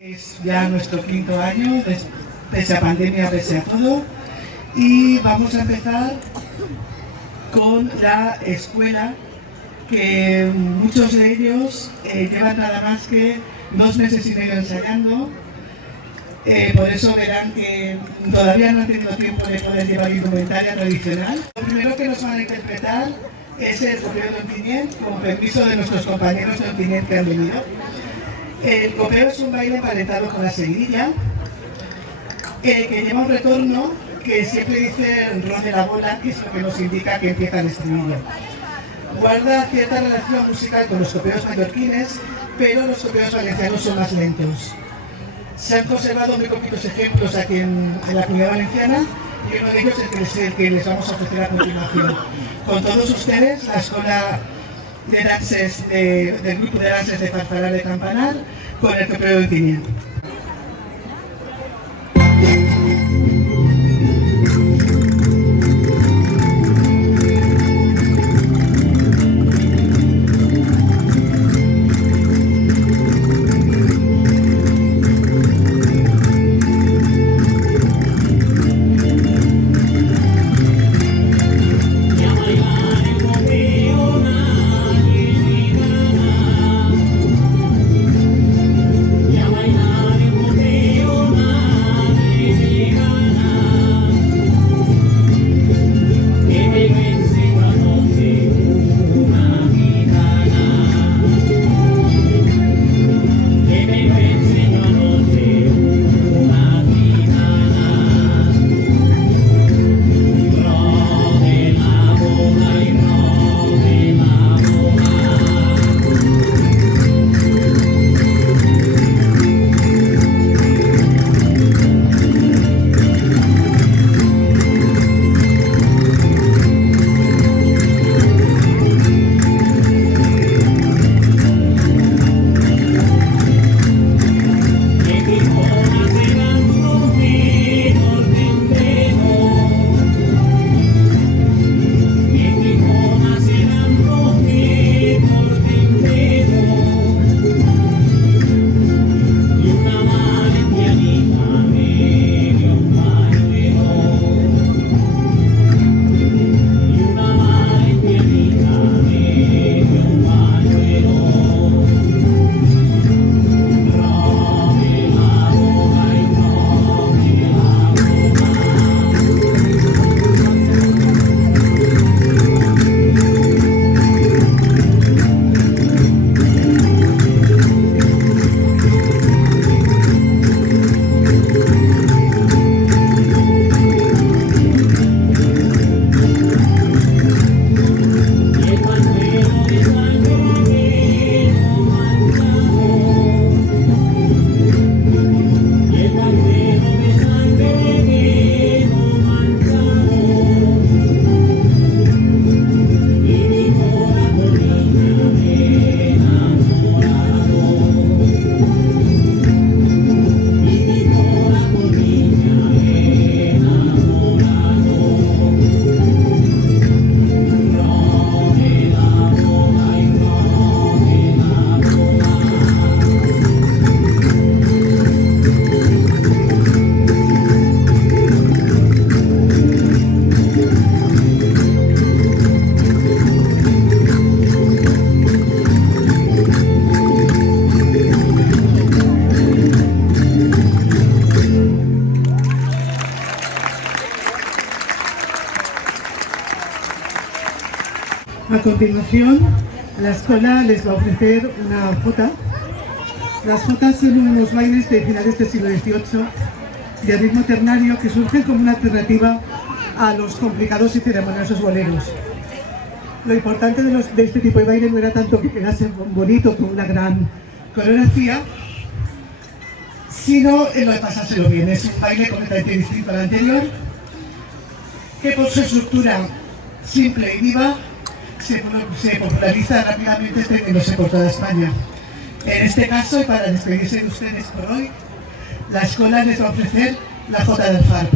Es ya nuestro quinto año, pese a pandemia, pese a todo, y vamos a empezar con la escuela, que muchos de ellos llevan nada más que 2 meses y medio ensayando. Por eso verán que todavía no han tenido tiempo de poder llevar indumentaria tradicional. Lo primero que nos van a interpretar es el copeo de Ontinyent, con permiso de nuestros compañeros de Ontinyent que han venido. El copeo es un baile empalentado con la seguidilla, que lleva un retorno que siempre dice el ron de la bola, que es lo que nos indica que empieza el estribillo. Guarda cierta relación musical con los copeos mallorquines, pero los copeos valencianos son más lentos. Se han conservado muy poquitos ejemplos aquí en la Comunidad Valenciana, y uno de ellos es el que les vamos a ofrecer a continuación. Con todos ustedes, la escuela de danses del grupo de danses de Farfallar de Campanar, con el copeo de Ontinyent. A continuación, la escuela les va a ofrecer una jota. Las jotas son unos bailes de finales del siglo XVIII de ritmo ternario que surgen como una alternativa a los complicados y ceremoniosos boleros. Lo importante de este tipo de baile no era tanto que quedase bonito con una gran coreografía, sino en lo de pasárselo bien. Es un baile completamente distinto al anterior, que por su estructura simple y viva se populariza rápidamente extendiéndose por toda España. En este caso, y para despedirse de ustedes por hoy, la escuela les va a ofrecer la jota del Farp.